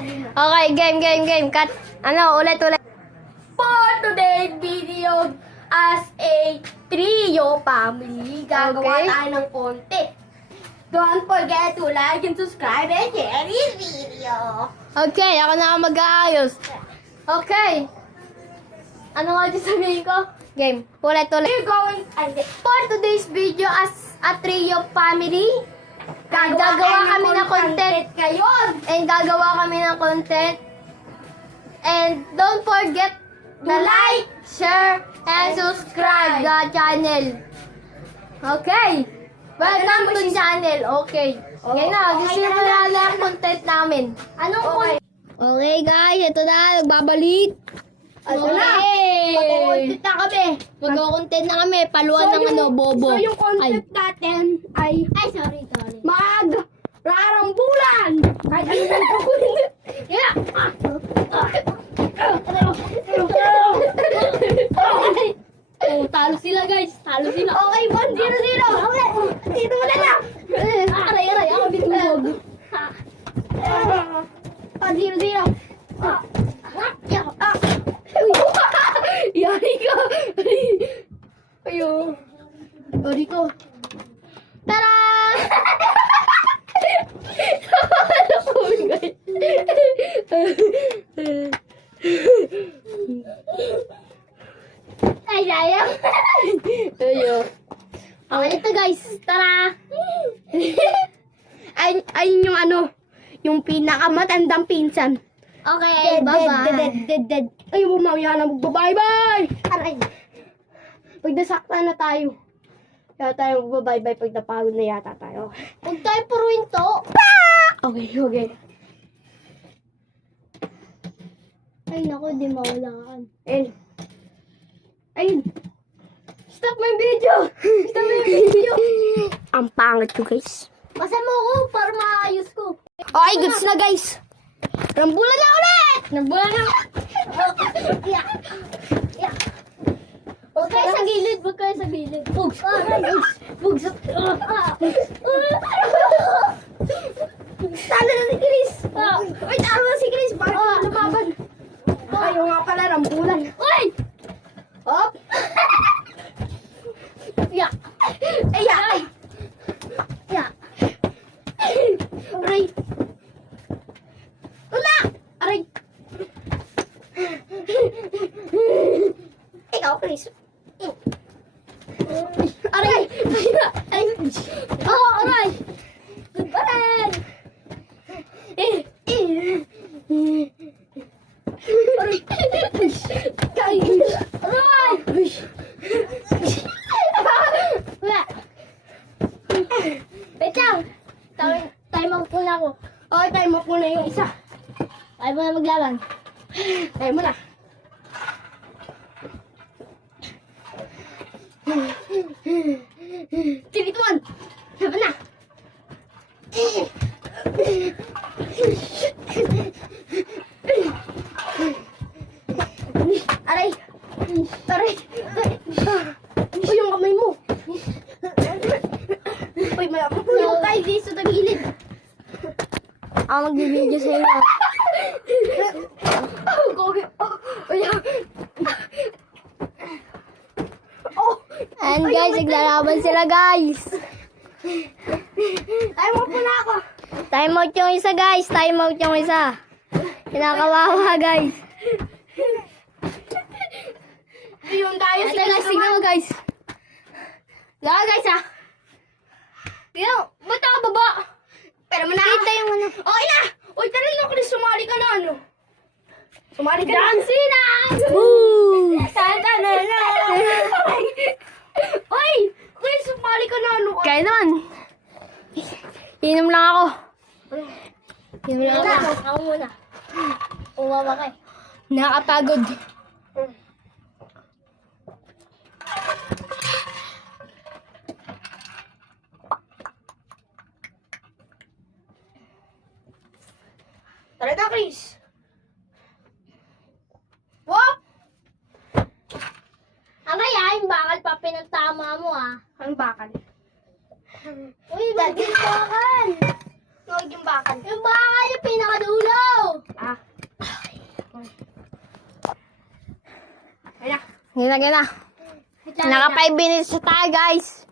Okay, game. Cut. Ano, ulit. For today's video, as a trio family, gagawa Okay. tayo ng content. Don't forget to like and subscribe and share this video. Okay, ako na ang mag-aayos. Okay. Ano nga dyan sabihin ko? Game. Ulit. We're going, for today's video, as a trio family, Gagawa kami ng content. ngayon. And gagawa kami ng content. And don't forget to like, share, and subscribe the channel. Okay. Welcome to channel. Okay. Ngayon na, gusto na ang content namin. Anong content? Okay guys, ito na. Nagbabalik. Ano na? Okay. Mag-content na kami. Mag-content na kami. Paluan ng bobo. So yung content natin ay Sorry. rarambulan. Kahit ano na gawin. Yeah. Oh, talo sila guys. Talo sila. Okay, 1-0-0. Dito mo na lang. Aray. Ako binuwag. 1-0-0. Yari ka. Ayo. Yari ko. Tara! Ay, sayang. Ayo. Okay, ito guys. Tara! Ayun yung ano, yung pinakamatandang pinsan. Okay, bye-bye. Dead. Ay, mamaya na magbabay-bye. Aray. Pag nasaktan na tayo. Kaya tayo magbabay-bye pag napagod na yata tayo. Huwag tayo puruin to. Okay. Ay, naku, di mawalaan. Ayun. Stop my video. Ang pangit ko, guys. Basa mo ko para maayos ko. Okay, goods na, guys. Rambulan na ulit! Nagbulan na. Yeah. Huwag kayo sa gilid. Bugs. Bugs. Talo na si Chris. Uy, talo na si Chris. Bakit lumaban? Ayaw nga pala, rambulan. Uy! Hop. Yeah. Ay. Aray. Wala. Aray. Ikaw, Chris. Aray. Ay. Oh, aray. Good pa rin. Aray. Aray. Wala. Wait lang. Time out muna ako. Okay, tayo mo muna yung isa. Ayaw mo na maglaban. Tayo mo na. Tinituan. Laban na. Aray. Uy, yung kamay mo. Uy, mapapulong tayo dito sa gilid. Ako magbibideo sa inyo. Gogi. And guys, naglalaban sila guys. Tayo mo na ako. Time out yung isa guys. Kinakawawa guys. Yung tayo Ito guys, tignan mo guys. Gaya guys ha. Tignan mo. Ba't ako baba? Pero mo na. Kita yung ano. Okay na. Uy, tara lang Chris. Sumali ka na ano. Sumali ka na. John Cena! Woo! Santa na na. Uy, Chris, sumali ka na ano. Kaya naman. Inom lang ako. Ako muna. Uwawa ka eh. Nakakapagod. Tara na, Chris. Wop! Ang kayain, bakal pa pinagtama mo ah. Ang bakal. Uy, bakal. Huwag yung bakal. Yung bakal yung pinakadulo. Ganyan na. Naka 5 minutes na tayo, guys.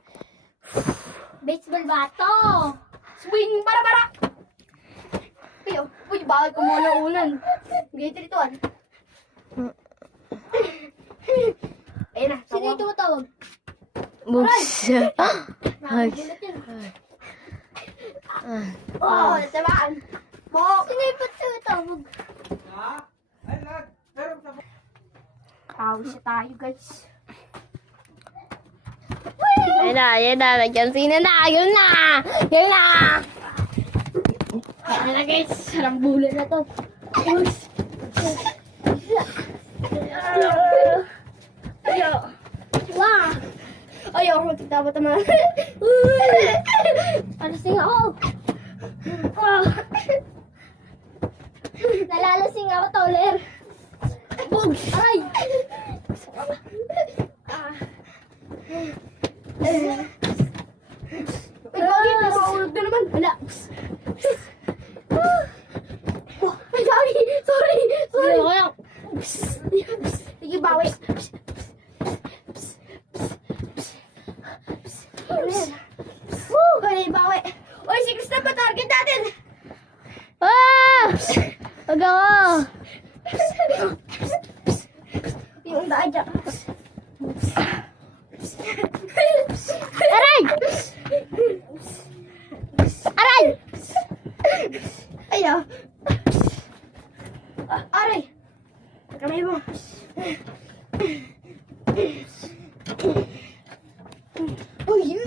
Baseball bato. Swing para. Ayo, uy, bakit ko muna ulan? Gate ritual. Ayun na. Sino yung tumatawag? Books. Ay. Oh, tamaan. Sino yung tumatawag? Pawis na tayo, guys. Yan na. Nag-cancel na. Yun na. Yan na, guys. Sarang bulan na to. Ayo. Wah. Ayo, ako magtitawa naman. Alasing ako. Nalalasing ako, Toler. Bugs! Aray! Uy, bakit? Nakaulog na naman. Wala. Ay, sorry! Sorry! Sige, bawi. Ay, bawi. Uy, si Krista pa target natin. Wag ako. Yung daan dyan. Aray! Aray! Ayaw. Aray. Kamay mo. Uy.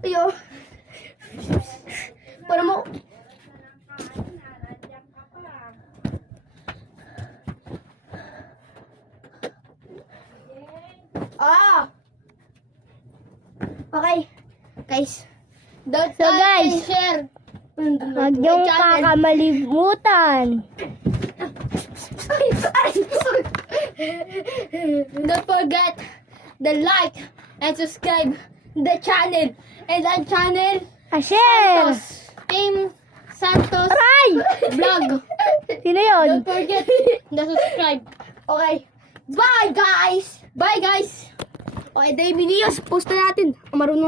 Ayaw. Para mo. Okay. Guys. Don't So, guys, share. Huwag niyong kakamalimutan. Don't forget the like and subscribe the channel and the channel Share! Team Santos Aray! Vlog. Sino yun? Don't forget the subscribe. Okay. Bye guys. Okay, Dave News post na natin. Marunong